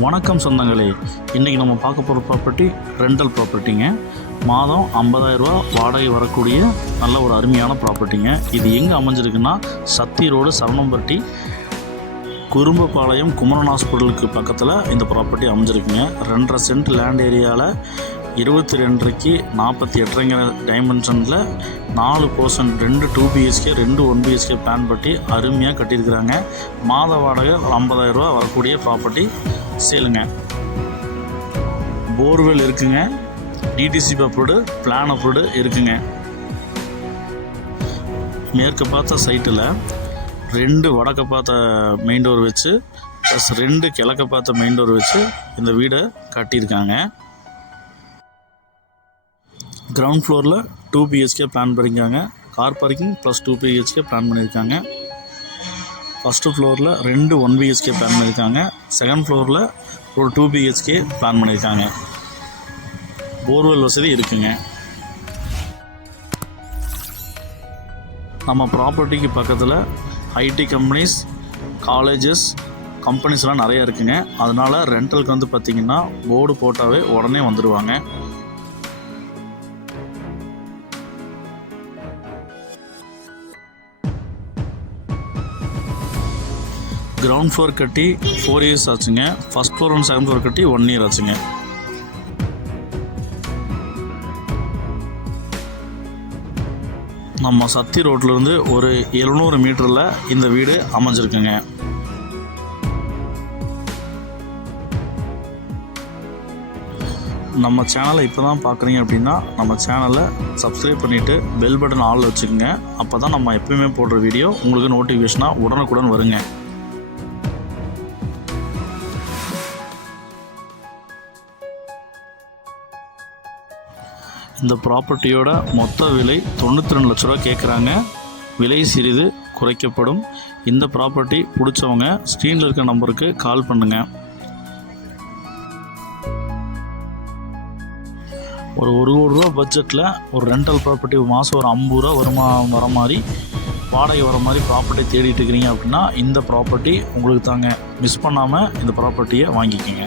வணக்கம் சொந்தங்களே. இன்றைக்கி நம்ம பார்க்க போகிற ப்ராப்பர்ட்டி ரெண்டல் ப்ராப்பர்ட்டிங்க மாதம் 50000 ரூபா வாடகை வரக்கூடிய நல்ல ஒரு அருமையான ப்ராப்பர்ட்டிங்க இது எங்கே அமைஞ்சிருக்குன்னா சத்தி ரோடு சரணம்பட்டி குறும்பபாளையம் குமரன் ஹாஸ்பிட்டலுக்கு பக்கத்தில் இந்த ப்ராப்பர்ட்டி அமைஞ்சிருக்குங்க. ரெண்டரை சென்ட் லேண்ட் ஏரியாவில் இருபத்தி ரெண்டரைக்கு நாற்பத்தி எட்டுங்கிற டைமென்ஷனில் நாலு போர்ஷன் ரெண்டு டூ பிஹெச்கே ரெண்டு ஒன் பிஹெச்கே பிளான் பட்டி அருமையாக கட்டியிருக்கிறாங்க. மாத வாடகை ஒரு 50000 ரூபா வரக்கூடிய ப்ராப்பர்ட்டி சேலுங்க. போர்வெல் இருக்குங்க. டிடிசி அப்ரூவ்டு பிளான் அப்ரூவ்டு இருக்குங்க. மேற்கு பார்த்த சைட்டில் ரெண்டு வடக்க பார்த்த மெயின் டோர் வச்சு ப்ளஸ் ரெண்டு கிழக்க பார்த்த மெயின் டோர் வச்சு இந்த வீடை கட்டியிருக்காங்க. கிரவுண்ட் ஃப்ளோரில் டூ பிஹெச்கே பிளான் பண்ணியிருக்காங்க. Car parking plus two BHK plan பண்ணியிருக்காங்க. ஃபஸ்ட்டு ஃப்ளோரில் ரெண்டு ஒன் பிஹெச்கே பிளான் பண்ணியிருக்காங்க. செகண்ட் ஃப்ளோரில் ஒரு டூ பிஹெச்கே பிளான் பண்ணியிருக்காங்க. போர்வெல் வசதி இருக்குங்க. நம்ம ப்ராப்பர்ட்டிக்கு பக்கத்தில் ஐடி கம்பெனிஸ் காலேஜஸ் கம்பெனிஸ்லாம் நிறைய இருக்குங்க. அதனால் ரெண்டலுக்கு வந்து பார்த்திங்கன்னா போர்டு போட்டாவே உடனே வந்துடுவாங்க கிரவுண்ட் ஃப்ளோர் கட்டி ஃபோர் இயர்ஸ் ஆச்சுங்க. First floor and second floor கட்டி ஒன் இயர் ஆச்சுங்க. நம்ம சத்தி ரோட்லேருந்து ஒரு எழுநூறு மீட்டரில் இந்த வீடு அமைஞ்சிருக்குங்க. நம்ம சேனலை இப்போ தான் பார்க்குறீங்க அப்படின்னா நம்ம சேனலை சப்ஸ்கிரைப் பண்ணிவிட்டு பெல் பட்டன் ஆல் வச்சுக்கோங்க. அப்போ தான் நம்ம எப்பயுமே போடுற வீடியோ உங்களுக்கு நோட்டிஃபிகேஷனாக உடனுக்குடன் வருங்க. இந்த ப்ராப்பர்ட்டியோட மொத்த விலை தொண்ணூற்றி ரெண்டு லட்ச ரூபா கேட்குறாங்க விலை சிறிது குறைக்கப்படும். இந்த ப்ராப்பர்ட்டி பிடிச்சவங்க ஸ்க்ரீனில் இருக்க நம்பருக்கு கால் பண்ணுங்கள் ஒரு ஒரு கோடி ரூபா பட்ஜெட்டில் ஒரு ரெண்டல் ப்ராப்பர்ட்டி மாதம் ஒரு ஐம்பது ரூபா வருமா வர மாதிரி வாடகை வர மாதிரி ப்ராப்பர்ட்டி தேடிட்டு இருக்கிறீங்க அப்படின்னா இந்த ப்ராப்பர்ட்டி உங்களுக்கு தாங்க. மிஸ் பண்ணாமல் இந்த ப்ராப்பர்ட்டியை வாங்கிக்கோங்க.